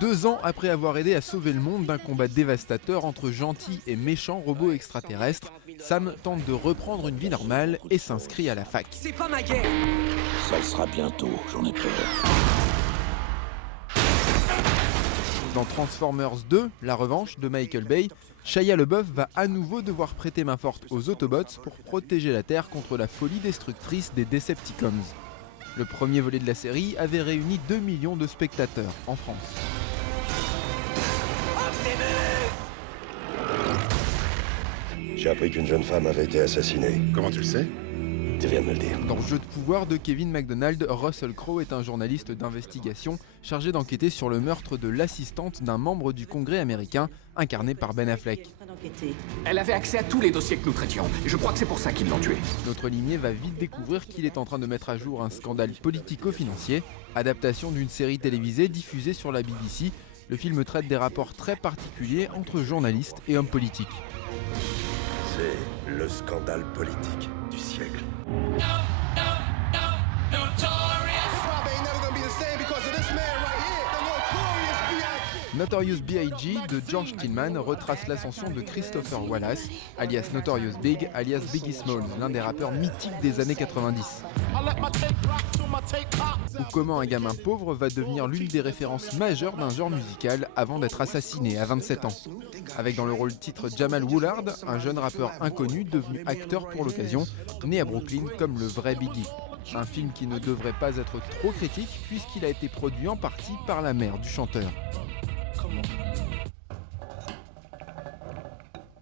2 ans après avoir aidé à sauver le monde d'un combat dévastateur entre gentils et méchants robots extraterrestres, Sam tente de reprendre une vie normale et s'inscrit à la fac. C'est pas ma guerre. Ça le sera bientôt, j'en ai peur. Dans Transformers 2, La Revanche de Michael Bay, Shia LaBeouf va à nouveau devoir prêter main forte aux Autobots pour protéger la Terre contre la folie destructrice des Decepticons. Le premier volet de la série avait réuni 2 millions de spectateurs en France. J'ai appris qu'une jeune femme avait été assassinée. Comment tu le sais? Tu viens de me le dire. Dans Jeu de pouvoir de Kevin MacDonald, Russell Crowe est un journaliste d'investigation chargé d'enquêter sur le meurtre de l'assistante d'un membre du Congrès américain, incarné par Ben Affleck. Elle avait accès à tous les dossiers que nous traitions, et je crois que c'est pour ça qu'ils l'ont tué. Notre limier va vite découvrir qu'il est en train de mettre à jour un scandale politico-financier, adaptation d'une série télévisée diffusée sur la BBC. Le film traite des rapports très particuliers entre journalistes et hommes politiques. C'est le scandale politique du siècle. Notorious B.I.G. de George Tillman retrace l'ascension de Christopher Wallace, alias Notorious Big, alias Biggie Smalls, l'un des rappeurs mythiques des années 90. Ou comment un gamin pauvre va devenir l'une des références majeures d'un genre musical avant d'être assassiné à 27 ans. Avec dans le rôle titre Jamal Woolard, un jeune rappeur inconnu devenu acteur pour l'occasion, né à Brooklyn comme le vrai Biggie. Un film qui ne devrait pas être trop critique puisqu'il a été produit en partie par la mère du chanteur.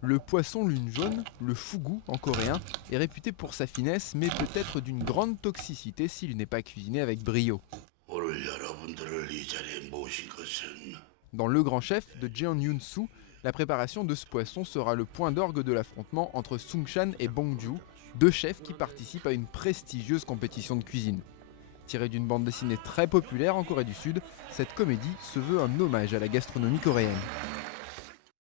Le poisson lune jaune, le fugu en coréen, est réputé pour sa finesse mais peut-être d'une grande toxicité s'il n'est pas cuisiné avec brio. Dans Le Grand Chef de Jeon Yoon-soo, la préparation de ce poisson sera le point d'orgue de l'affrontement entre Sung-chan et Bong-joon, 2 chefs qui participent à une prestigieuse compétition de cuisine. Tirée d'une bande dessinée très populaire en Corée du Sud, cette comédie se veut un hommage à la gastronomie coréenne.